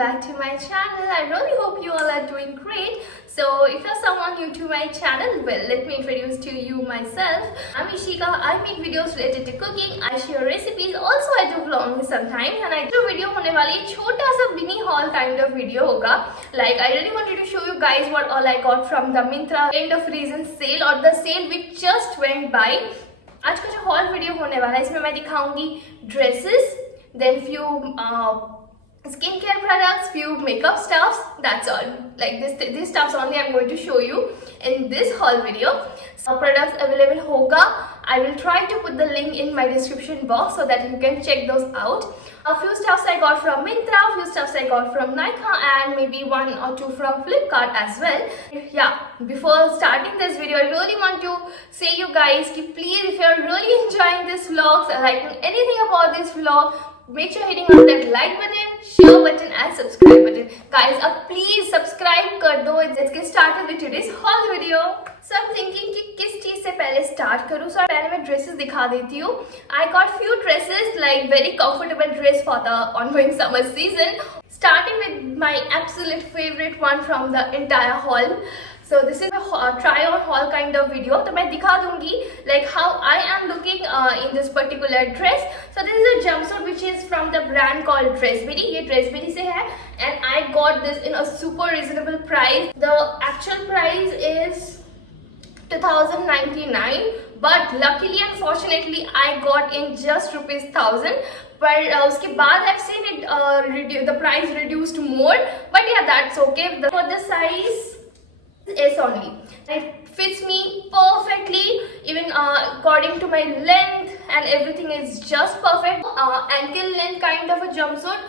back to my channel. I really hope you all are doing great. So if you're someone new to my channel, well, let me introduce to you myself. I'm Ishika. I make videos related to cooking. I share recipes. Also I do vlogging sometimes, and I do video होने वाली छोटा सा mini haul kind of video होगा. Like I really wanted to show you guys what all I got from the Myntra end of season sale or the sale which just went by. आज का जो haul video होने वाला है इसमें मैं दिखाऊंगी dresses, then few skincare products, few makeup stuffs. That's all. Like this stuffs only I'm going to show you in this haul video. So products available hoga. I will try to put the link in my description box so that you can check those out. A few stuffs I got from Myntra, few stuffs I got from Nykaa, and maybe one or two from Flipkart as well. Yeah, before starting this video, I really want to say you guys, please, if you're really enjoying this vlog, liking anything about this vlog, make sure hitting on that like button, share button and subscribe button. Guys, please subscribe कर दो. Let's get started with today's haul video. So I'm thinking कि किस चीज से पहले start करूँ. So पहले मैं dresses दिखा देती हूँ. I got few dresses, like very comfortable dress for the ongoing summer season. Starting with my absolute favorite one from the entire haul. So this is a try on haul kind of video. तो मैं दिखा दूंगी like how I am looking in this particular dress. So this is a jumpsuit which is from the brand called Dressberry. ये Dressberry से है, and I got this in a super reasonable price. The actual price is 2099, but luckily and fortunately I got in just ₹1000. But उसके बाद I've seen it the price reduced more, but yeah, that's okay. For the size is only, it fits me perfectly, even according to my length, and everything is just perfect. Ankle length kind of a jumpsuit,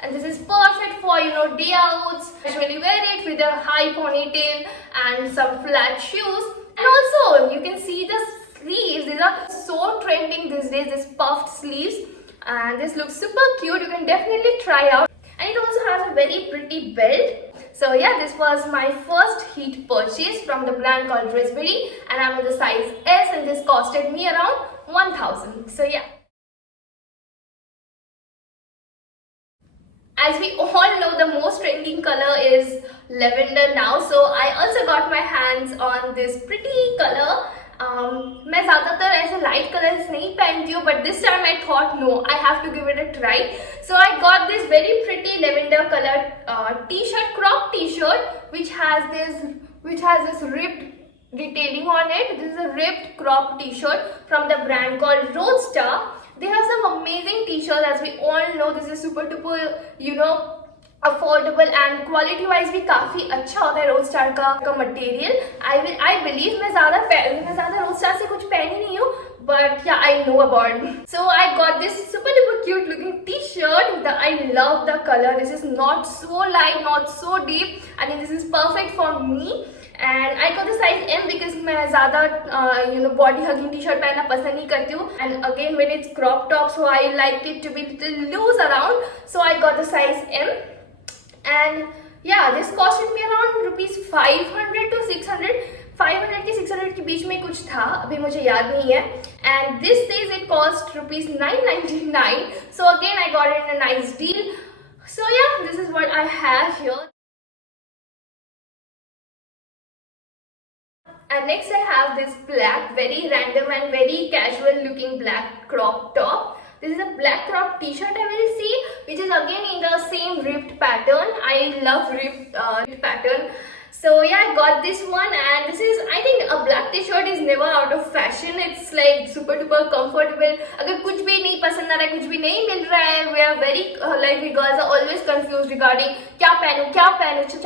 and this is perfect for day outs. Usually wear it with a high ponytail and some flat shoes. And also you can see the sleeves, these are so trending these days, these puffed sleeves, and this looks super cute. You can definitely try out, and it also has a very pretty belt. So yeah, this was my first heat purchase from the brand called Dressberry, and I'm in the size S, and this costed me around 1000. So yeah. As we all know, the most trending color is lavender now, so I also got my hands on this pretty color. मैं ज़्यादातर ऐसे light colors नहीं पहनती हूँ, but this time I thought no, I have to give it a try. So I got this very pretty lavender color t-shirt, crop t-shirt, which has this ribbed detailing on it. This is a ribbed crop t-shirt from the brand called Roadstar. They have some amazing t-shirts, as we all know. This is super duper, affordable, and quality wise भी काफी अच्छा होता है Roadstar का material. I believe मैं ज़्यादा Roadstar से कुछ पहनी नहीं हूँ, but yeah, I know about it. So I got this super duper cute looking t-shirt. I love the color. This is not so light, not so deep. I think this is perfect for me. And I got the size M because मैं ज़्यादा body hugging t-shirt पहनना पसंद नहीं करती हूँ. And again, when it's crop top, so I liked it to be little loose around. So I got the size M. And yeah, this costed me around ₹500 to 600. 500 के 600 के बीच में कुछ था, अभी मुझे याद नहीं है. And this says it cost ₹999. So again, I got it in a nice deal. So yeah, this is what I have here. And next I have this black, very random and very casual looking black crop top. This is a black crop t-shirt I will see, which is again in the same ribbed pattern. I love ribbed pattern. So yeah, I got this one, and this is, I think a black t-shirt is never out of fashion. It's like super duper comfortable. अगर कुछ भी नहीं पसंद आ रहा है, कुछ भी नहीं मिल रहा है, we are very like we girls are always confused regarding क्या पहनूं,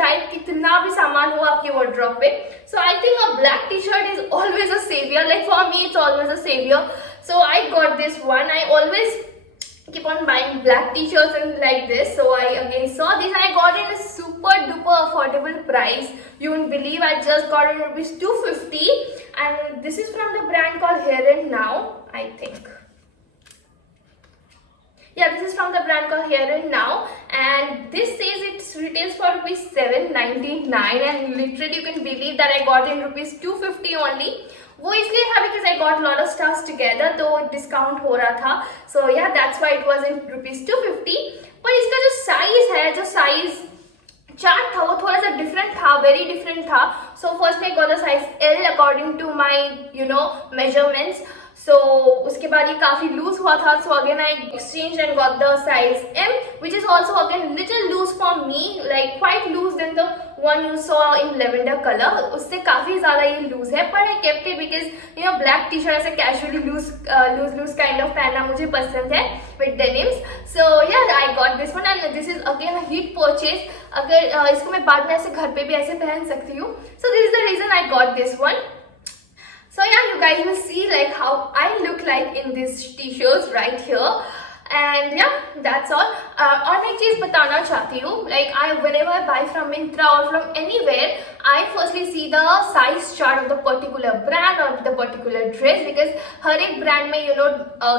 चाहे कितना भी सामान हो आपके wardrobe पे. So I think a black t-shirt is always a savior. Like for me, it's always a savior. So I got this one. I always keep on buying black t-shirts and like this. So I again saw this, and I got it at a super duper affordable price. You won't believe, I just got it at ₹250, and this is from the brand called Here and Now, I think. Yeah, this is from the brand called Here and Now, and this says it retails for ₹799, and literally you can believe that I got it in ₹250 only. वो इसलिए था because I got lot of stuffs together, तो discount हो रहा था. So yeah, that's why it was in ₹250. पर इसका जो साइज है, जो जो साइज चार्ट था वो थोड़ा सा डिफरेंट था, वेरी डिफरेंट था. So first I got the size L according to my measurements. So उसके बाद ये काफी लूज हुआ था. So again I exchange and got the size M, which is also again little loose for me, like quite loose then the one you saw in lavender colour. उससे काफी ज्यादा ये लूज है, पर I kept it because black T shirt ऐसे casually loose kind of पहनना मुझे पसंद है विद डेनिम्स. सो या आई got this one and this is again a hit purchase. अगर इसको मैं बाद में ऐसे घर पे भी ऐसे पहन सकती हूँ. So this is the reason I got this one. So yeah, you guys will see like how I look like in these t-shirts right here. And yeah, that's all. और मैं एक चीज बताना चाहती हूँ, like whenever I buy from Myntra or from anywhere, I firstly see the size chart of the particular brand or the particular dress, because हर एक brand में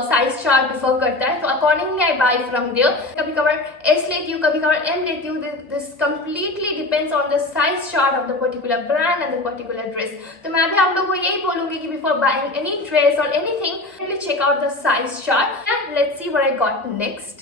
size chart differ करता है. So accordingly I buy from there. कभी कभार S लेती हूँ, कभी कभार M लेती हूँ. This completely depends on the size chart of the particular brand and the particular dress. तो मैं भी आप लोगों को यही बोलूँगी कि before buying any dress or anything, really check out the size chart. And let's see what I got next.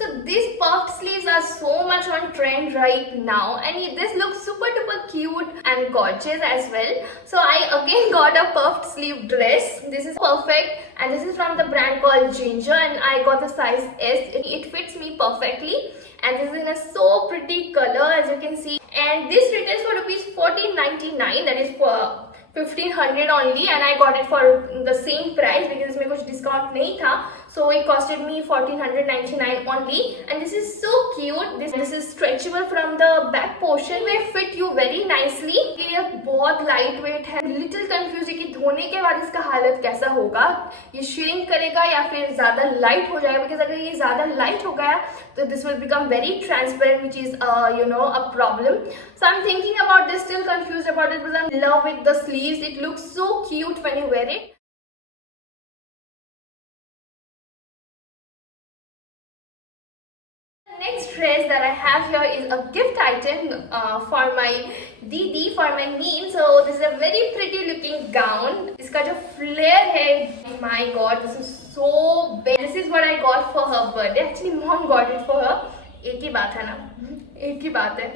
So these puffed sleeves are so much on trend right now, and this looks super duper cute and gorgeous as well. So I again got a puffed sleeve dress. This is perfect, and this is from the brand called Ginger, and I got the size S. It fits me perfectly, and this is in a so pretty color, as you can see. And this retails for rupees 1499. That is for 1500 only, and I got it for the same price because इसमें कुछ discount नहीं था. So it costed me 1499 only, and this is so cute. This is stretchable from the back portion. Will fit you very nicely. ये बहुत light weight है. Little confuse है कि धोने के बाद इसका हालत कैसा होगा. ये श्रिंक करेगा या फिर ज्यादा लाइट हो जाएगा, because अगर ये ज्यादा लाइट हो गया तो this will become very transparent, which is a problem. So I'm thinking about this, still confused about it, because I'm in love with the sleeves. It looks so cute when you wear it. Next dress that I have here is a gift item for my didi, for my niece. So this is a very pretty looking gown. इसका जो flare है, my god, this is so big. This is what I got for her birthday. Actually, mom got it for her. एक ही बात है ना, एक ही बात है.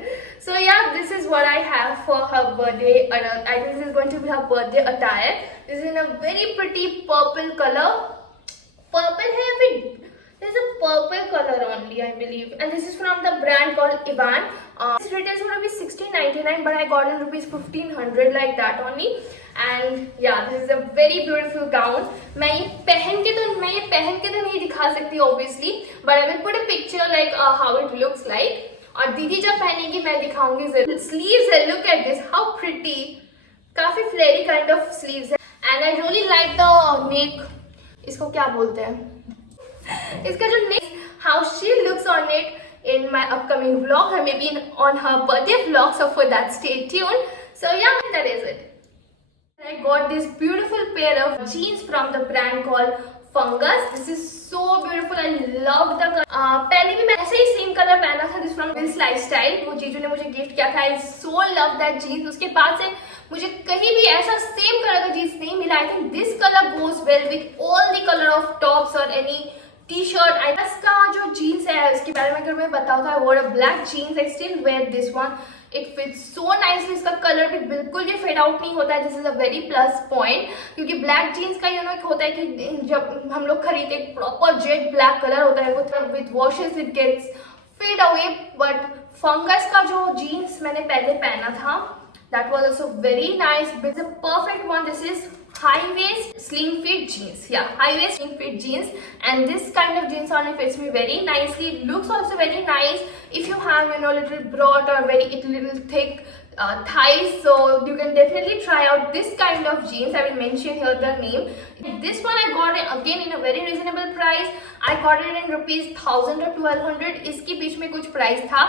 So yeah, this is what I have for her birthday. I think this is going to be her birthday attire. This is in a very pretty purple color. Purple है फिर. There's a purple color only, I believe, and this is from the brand called Ivan. This retails for rupees 1699, but I got it rupees 1500, like that only. And yeah, this is a very beautiful gown. मैं ये पहन के तो नहीं दिखा सकती obviously, but I will put a picture like how it looks like. और दीदी जब पहनेगी मैं दिखाऊंगी जरूर. Sleeves है, look at this, how pretty. काफी flary kind of sleeves है, and I really like the neck. इसको क्या बोलते हैं? इसका जो neck, how she looks on it in my upcoming vlog, or maybe on her birthday vlog. So for that, stay tuned. So yeah, that is it. I got this beautiful pair of jeans from the brand called Fungus. This is so beautiful. I love the color. पहले भी मैं ऐसे ही same colour पहना था. This from Vince Lifestyle. वो जीजू ने मुझे गिफ्ट किया था. I so love that jeans. उसके बाद से मुझे कहीं भी ऐसा सेम कलर का जीन्स नहीं मिला. I think this color goes well with all the color of tops or any T-shirt. इसका जो जीन्स है इसके बारे में अगर मैं बताऊँ तो I wore a black jeans. I still wear this one. It fits so nicely. इसका कलर भी बिल्कुल भी फेड आउट नहीं होता है. This is a very plus point, क्योंकि ब्लैक जीन्स का एक होता है कि जब हम लोग खरीदते प्रॉपर जेट ब्लैक कलर होता है, वो with washes it gets fade away. But fungus का जो जीन्स मैंने पहले पहना था, that was also very nice. It's a perfect one. This is high waist slim fit jeans. Yeah, high waist slim fit jeans, and this kind of jeans only fits me very nicely. It looks also very nice if you have little broad or little thick thighs. So you can definitely try out this kind of jeans. I will mention here the name. This one I got it again in a very reasonable price. I got it in rupees 1000 or 1200. इसके बीच में कुछ price था.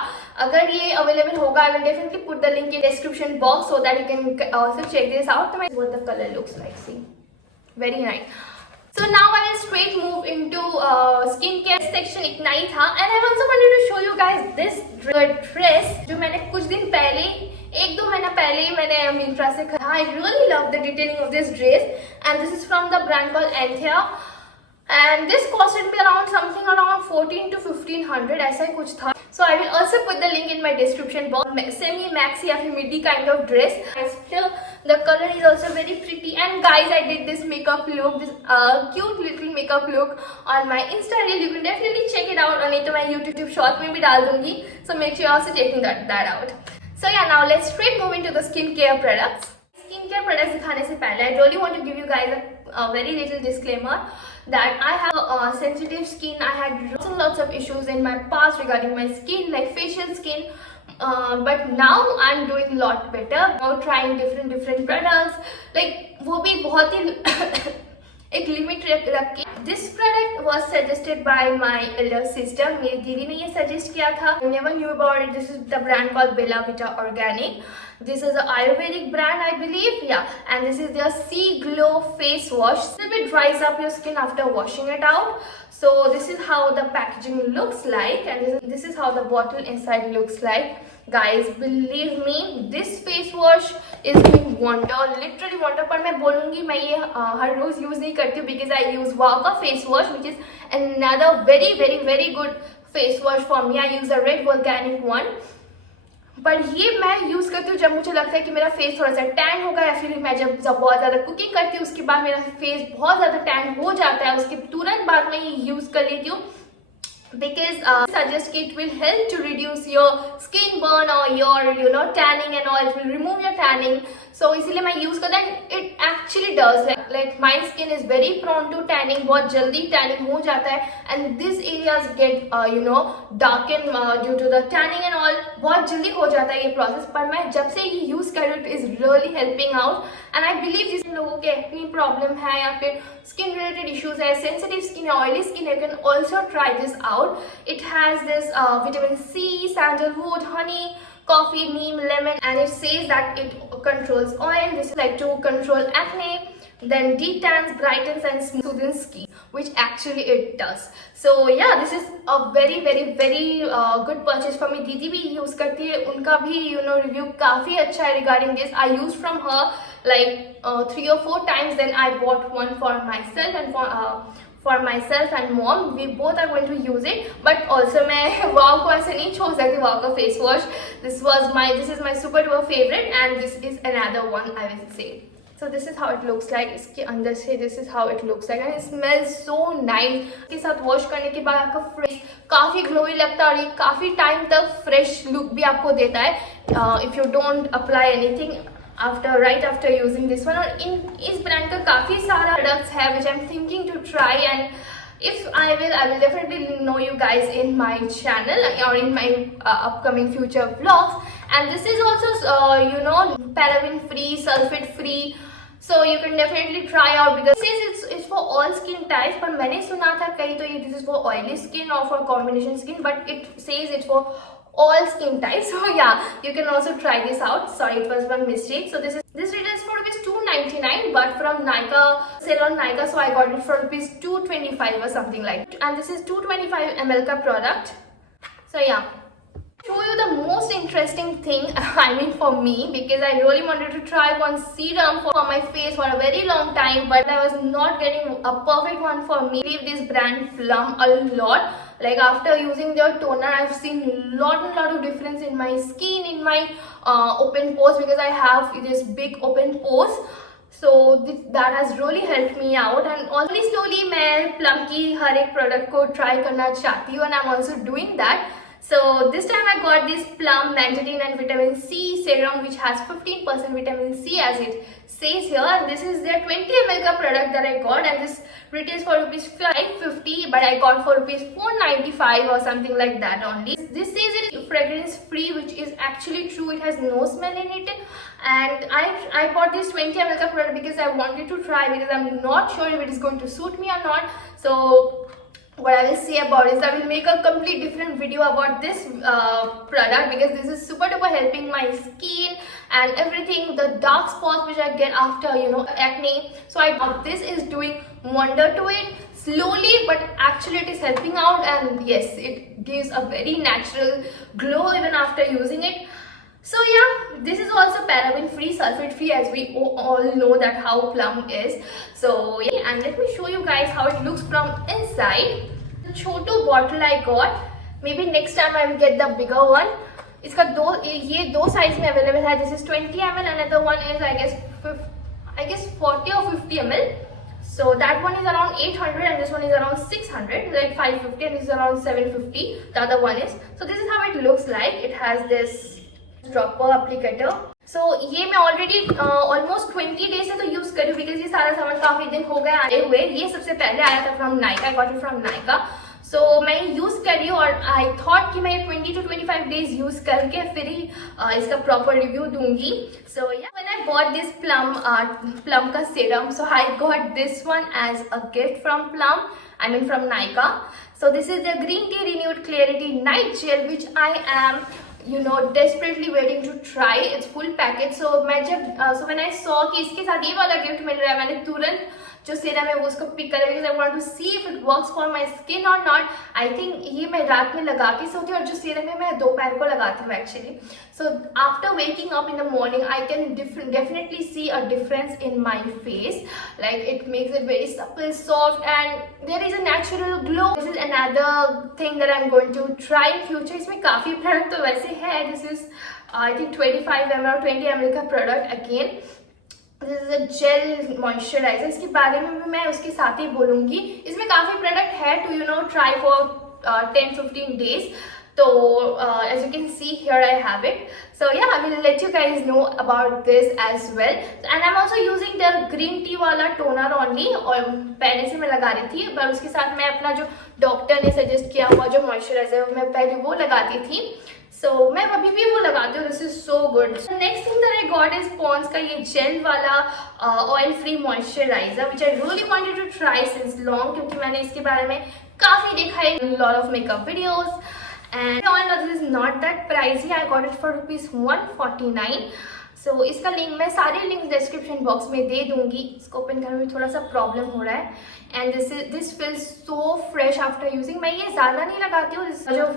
अगर ये available होगा, I will definitely put the link in description box so that you can also check this out. What the color looks like. See, very nice. So now I will straight move into skincare section. इतना ही था, and I also wanted to show you guys this dress जो मैंने कुछ दिन पहले एक दो महीना पहले ही मैंने मिंत्रा से खरीदा। I really love the detailing of this dress and this is from the brand called Anthea and this costed me around something around 14 to 1500 ऐसा ही कुछ था. So I will also put the link in my description box. Semi maxi या फिर midi kind of dress. Still the color is also very pretty. And guys, I did this makeup look, this cute little makeup look on my Insta reel. You can definitely check it out. और नहीं तो मैं YouTube short में भी डाल दूँगी. So make sure you're also checking that out. So yeah, now let's straight move into the skincare products. Skincare products दिखाने से पहले I really want to give you guys a very little disclaimer that I have a sensitive skin. I had lots of issues in my past regarding my skin, like facial skin, but now I'm doing a lot better. Now trying different products, like वो भी बहुत ही एक limit रख के. This product was suggested by my elder sister. मेरी दीदी ने ये सजेस्ट किया था. I never knew about it. This is the brand called Bella Vita Organic. This is an Ayurvedic brand, I believe. Yeah, and this is their Sea Glow face wash. It will dries up your skin after washing it out. So this is how the packaging looks like, and this is how the bottle inside looks like. Guys, believe me, this face wash is doing wonder, literally wonder. पर मैं बोलूँगी मैं ये हर रोज use नहीं करती हूँ because I use WOW का face wash, which is another very good face wash for me. I use a red volcanic one. पर ये मैं यूज करती हूँ जब मुझे लगता है कि मेरा फेस थोड़ा सा टैन होगा, या फिर मैं जब बहुत ज्यादा कुकिंग करती हूँ उसके बाद मेरा फेस बहुत ज्यादा टैन हो जाता है, उसके तुरंत बाद मैं ये यूज कर लेती हूँ. Because suggest it will help to reduce your skin burn or your tanning and all. It will remove your tanning. So इसीलिए मैं use करता हूँ. It actually does. Like my skin is very prone to tanning. बहुत जल्दी tanning हो जाता है. And these areas get darken due to the tanning and all. बहुत जल्दी हो जाता है ये process. पर मैं जब से ये use कर रही हूँ, it is really helping out. And I believe जिस लोगों के acne problem है या फिर skin related issues है, sensitive skin या oily skin, you can also try this out. It has this vitamin C, sandalwood, honey, coffee, neem, lemon, and it says that it controls oil. This is like to control acne, then detans, brightens and smoothens skin, which actually it does. So yeah, this is a very good purchase for me. दीदी भी use करती है, उनका भी review काफी अच्छा है regarding this. I used from her like 3 or 4 times. Then I bought one for myself and for myself and mom. We both are going to use it. But also मैं WOW को ऐसे नहीं छोड़ सकती. WOW का face wash. This is my super duper favorite, and this is another one I will say. So this is how it looks like. इसके अंदर से this is how it looks like, and it smells so nice. इसके साथ wash करने के बाद आपका fresh काफी ग्लोई लगता है और ये काफी टाइम तक फ्रेश लुक भी आपको देता है. If you don't apply anything right after using this one. और इस ब्रांड का काफी सारा प्रोडक्ट्स है which I'm thinking to try, and if I will definitely know you guys in my channel or in my upcoming future vlogs. And this is also paraben free, sulfate free, so you can definitely try out because it's for all skin types. पर मैंने सुना था कहीं तो ये this is for oily skin or for combination skin, but it says it's for all skin types. So yeah, you can also try this out. Sorry, it was one mistake. So this retails for rupees 299, but from Nykaa, sale on Nykaa, so I got it for rupees 225 or something like that. And this is 225 ml ka product. So yeah, show you the most interesting thing, I mean for me, because I really wanted to try one serum for my face for a very long time, but I was not getting a perfect one for me. I believe this brand Plum a lot. Like after using their toner, I've seen lot of difference in my skin, in my open pores, because I have this big open pores. So that has really helped me out, and slowly मैं Plum की हर एक product को try करना चाहती हूँ, and I'm also doing that. So this time I got this Plum Mandarin and Vitamin C serum, which has 15% vitamin C as it says here. And this is their 20 ml product that I got, and this retails for rupees 550, but I got for rupees 495 or something like that only. This says it is fragrance free, which is actually true. It has no smell in it, and I bought this 20 ml product because I wanted to try, because I'm not sure if it is going to suit me or not. So what I will say about is I will make a complete different video about this product, because this is super duper helping my skin and everything, the dark spots which I get after acne. So I thought this is doing wonder to it slowly, but actually it is helping out, and yes, it gives a very natural glow even after using it. So yeah, this is also paraben free, sulfate free, as we all know that how Plum is. So yeah, and let me show you guys how it looks from inside. The Chhotu bottle I got. Maybe next time I will get the bigger one. इसका ये दो size में available है. This is 20 ml, another one is I guess 40 or 50 ml. So that one is around 800 and this one is around 600, like 550, and this is around 750. The other one is. So this is how it looks like. It has this dropper applicator. So ये मैं already almost 20 days से तो use कर रही हूँ, because ये सारा सामान काफी दिन हो गए आए हुए. ये सबसे पहले आया था from Nykaa. I got it from Nykaa. So मैं यूज कर रही हूँ और I thought कि मैं 20 to 25 days यूज करके फिर ही इसका proper review दूंगी. So yeah, when I bought this Plum का serum, so I got this one as a gift from Plum. I mean from Nykaa. So this is the Green Tea Renewed Clarity Night Gel, which I am desperately waiting to try. It's full package. So when I saw कि इसके साथ ये वाला gift मिल रहा है, मैंने तुरंत जो सीरम है वो उसको पिक कर लिया, because I want to see if it works for my skin or not. I think ये मैं रात में लगा के सोती हूँ और जो सीरम है मैं दोपहर को लगाती हूँ actually. So after waking up in the morning, I can definitely see a difference in my face. Like it makes it very supple, soft, and there is a natural glow. This is another thing that I'm going to try in future. इसमें काफी product तो वैसे है. This is I think 25 ml or 20 ml का product again. This is a gel moisturizer. इसके बारे में भी मैं उसके साथ ही बोलूँगी. इसमें काफ़ी प्रोडक्ट है to try for 10-15 days. So as you can see here, I have it. So yeah, I will let you guys know about this as well. And I'm also using their green tea वाला toner only. और पहले से मैं लगा रही थी, पर उसके साथ मैं अपना जो डॉक्टर ने सजेस्ट किया हुआ जो मॉइस्चराइजर मैं पहले वो लगाती थी. So मैं अभी भी वो लगाती हूँ. This is so good. Next thing that I got is Pond's का ये जेल वाला oil free moisturizer, which I really wanted to try since long, क्योंकि मैंने इसके बारे में काफी देखा है in lot of makeup videos. And all know this is not that pricey. I got it for ₹149. So इसका लिंक मैं सारे लिंक डिस्क्रिप्शन बॉक्स में दे दूंगी. इसको ओपन करने में थोड़ा सा प्रॉब्लम हो रहा है. And this feels so fresh after using. मैं ये ज्यादा नहीं लगाती हूँ. जो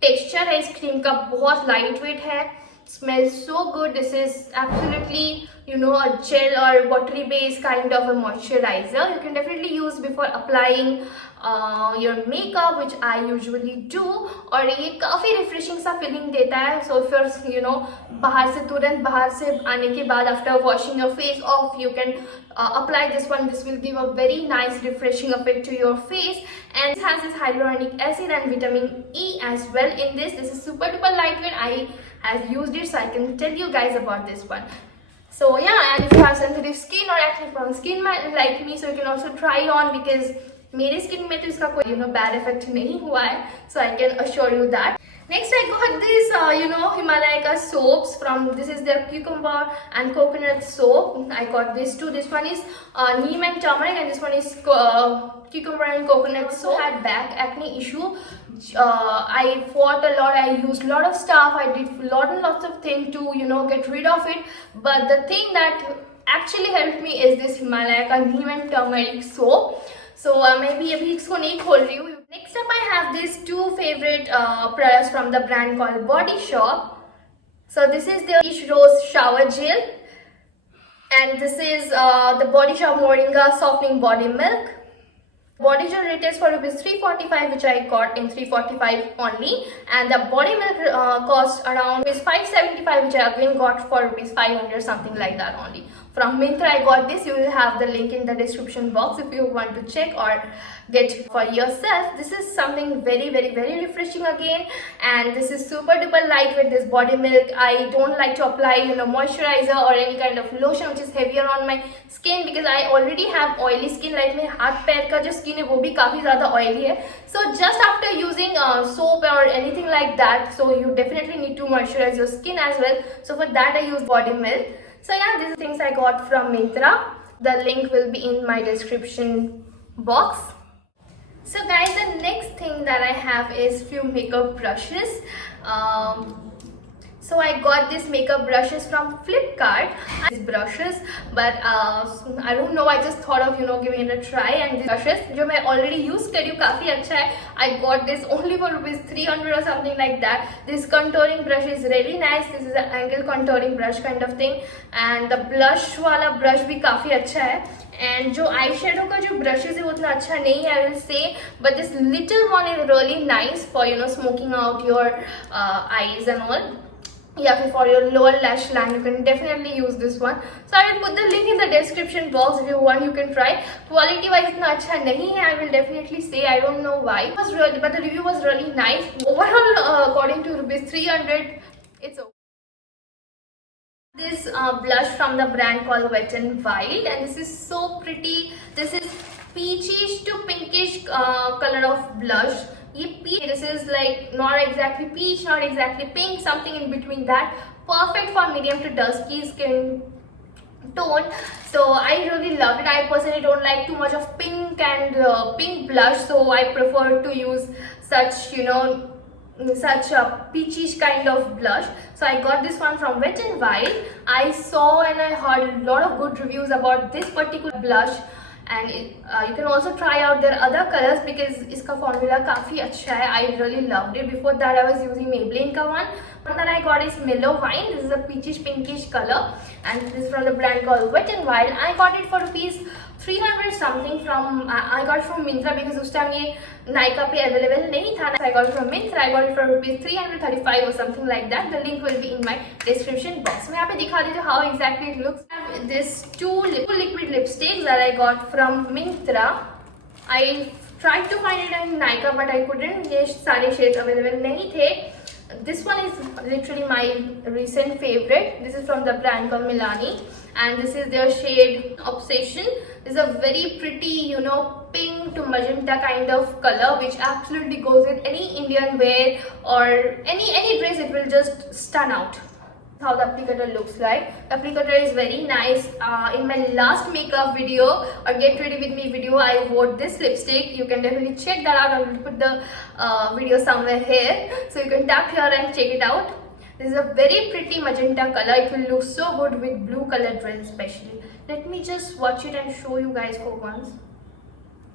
टेक्सचर है इस क्रीम का बहुत लाइट वेट है. Smells so good. This is absolutely a gel or watery based kind of a moisturizer. You can definitely use before applying your makeup, which I usually do. और ये काफ़ी refreshing सा feeling देता है. So if you're तुरंत बाहर से आने के बाद after washing your face off, you can apply this one. This will give a very nice refreshing effect to your face, and it has this hyaluronic acid and vitamin E as well in this. This is super duper lightweight. I have used it, so I can tell you guys about this one. So yeah, and if you have sensitive skin or acne prone skin like me, so you can also try on, because मेरे skin में तो इसका कोई bad effect नहीं हुआ है. So I can assure you that. Next I got this Himalaya ka soaps from, this is their cucumber and coconut soap. I got this too. This one is neem and turmeric, and this one is cucumber and coconut soap. I had back acne issue. I fought a lot. I used a lot of stuff. I did lots of things to get rid of it. But the thing that actually helped me is this Himalaya ka neem and turmeric soap. So maybe अभी इसको नहीं खोल रही हूँ. Next up I have these two favorite products from the brand called Body Shop. So this is the Peach Rose Shower Gel, and this is the Body Shop Moringa Softening Body Milk. Body gel retails for ₹345, which I got in $345 only, and the body milk cost around ₹575, which I again got for ₹500, something like that only. From Myntra I got this. You will have the link in the description box if you want to check or get for yourself. This is something very refreshing again, and this is super duper lightweight, this body milk. I don't like to apply moisturizer or any kind of lotion which is heavier on my skin, because I already have oily skin. Like मेरे हाथ पैर का जो skin है वो भी काफी ज़्यादा oily है. So just after using soap or anything like that, so you definitely need to moisturize your skin as well. So for that I use body milk. So yeah, these are things I got from Myntra. The link will be in my description box. So guys, the next thing that I have is few makeup brushes. So I got this makeup brushes from Flipkart. These brushes, but I don't know. I just thought of giving it a try. And these brushes, जो मैं already use कर रही हूँ, काफी अच्छा है. I got this only for rupees 300 or something like that. This contouring brush is really nice. This is an angle contouring brush kind of thing. And the blush वाला brush भी काफी अच्छा है. And जो eyeshadow का जो brushes है वो उतना अच्छा नहीं है, I will say. But this little one is really nice for smoking out your eyes and all. Yeah, for your lower lash line, you can definitely use this one. So I will put the link in the description box. If you want, you can try. Quality wise इतना अच्छा नहीं है, I will definitely say. I don't know why. It was really, but the review was really nice. Overall, according to rupees 300, it's okay. This blush from the brand called Wet n Wild, and this is so pretty. This is peachish to pinkish color of blush. This is like not exactly peach, not exactly pink, something in between that. Perfect for medium to dusky skin tone. So I really love it. I personally don't like too much of pink and pink blush, so I prefer to use such such a peachish kind of blush. So I got this one from Wet n Wild. I saw and I heard a lot of good reviews about this particular blush. And you can also try out their other colors because इसका formula काफी अच्छा है. I really loved it. Before that I was using Maybelline का one. One that I got is Mellow Wine. This is a peachish pinkish color, and this is from the brand called Wet n Wild. I got it for rupees 300 something from I got it from Myntra because उस time ये Nykaa पे available नहीं था. I got it from Myntra. I got it for rupees 335 or something like that. The link will be in my description box. मैं यहाँ पे दिखा देती हूँ how exactly it looks. I have this two liquid lipsticks that I got from Myntra. I tried to find it in Nykaa but I couldn't. ये सारे shades available नहीं थे. This one is literally my recent favorite. This is from the brand called Milani, and this is their shade Obsession. This is a very pretty, pink to magenta kind of color, which absolutely goes with any Indian wear or any dress. It will just stand out. How the applicator looks like. The applicator is very nice. In my last makeup video or get ready with me video, I wore this lipstick. You can definitely check that out. I will put the video somewhere here, so you can tap here and check it out. This is a very pretty magenta color. It will look so good with blue color dress especially. Let me just watch it and show you guys for once.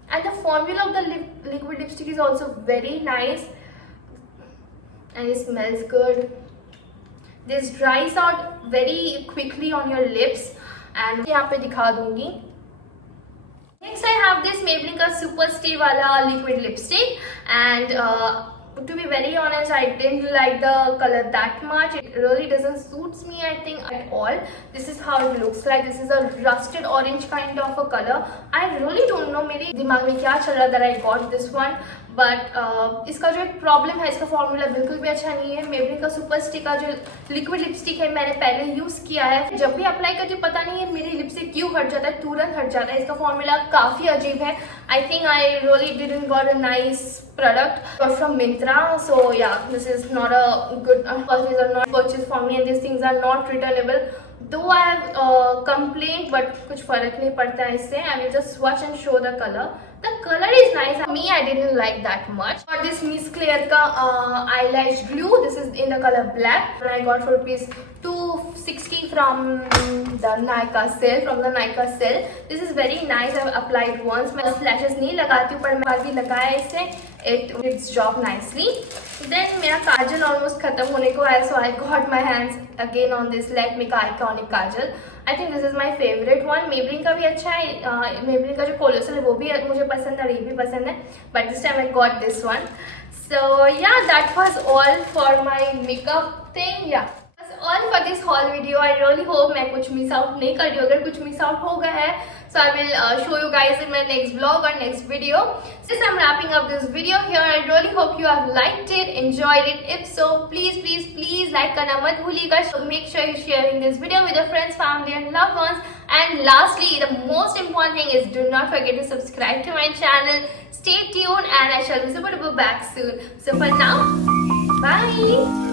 And the formula of the liquid lipstick is also very nice, and it smells good. This dries out very quickly on your lips, and यहाँ पे दिखा दूंगी. Next I have this Maybelline का Super Stay वाला liquid lipstick, and to be very honest, I didn't like the color that much. It really doesn't suits me, I think, at all. This is how it looks like. This is a rusted orange kind of a color. I really don't know मेरे दिमाग में क्या चल रहा that I got this one. But इसका जो एक problem है, इसका फॉर्मूला बिल्कुल भी अच्छा नहीं है. Maybelline का सुपर स्टिक का जो लिक्विड लिपस्टिक है मैंने पहले यूज किया है. जब भी अप्लाई करती हूँ पता नहीं है मेरी लिप से क्यों हट जाता है, तुरंत हट जाता है. इसका फॉर्मूला काफी अजीब है. I think I really didn't got a nice product from Myntra. So yeah, this is not a good purchase or not purchase for me, and these things are not returnable. Though I have complained, but कुछ फर्क नहीं पड़ता है इससे. I will just swatch and show the color. The color is nice. Me, I didn't like that much. Got this Miss Claire का eyelash glue. This is in the color black. And I got for rupees 260 from the Nykaa sale. From the Nykaa sale. This is very nice. I have applied once. मैं lashes नहीं लगाती हूँ, पर मैं अभी लगाया इससे. It did its job nicely. Then मेरा काजल almost खत्म होने को है, so I got my hands again on this Lakme का iconic Kajal. I think this is my favorite one. Maybelline का भी अच्छा है. Maybelline का जो कोलोसल है वो भी मुझे पसंद है और ये भी पसंद है. But this time I got this one. So yeah, that was all for my makeup thing. Yeah. All for this haul video. I really hope मैं कुछ miss out नहीं कर रही हूँ. अगर कुछ miss out हो गया है, so I will show you guys in my next vlog or next video. Since I'm wrapping up this video here, I really hope you have liked it, enjoyed it. If so, please like करना मत भूलिएगा. So make sure you're sharing this video with your friends, family and loved ones. And lastly, the most important thing is do not forget to subscribe to my channel. Stay tuned and I shall be super back soon. So for now, bye.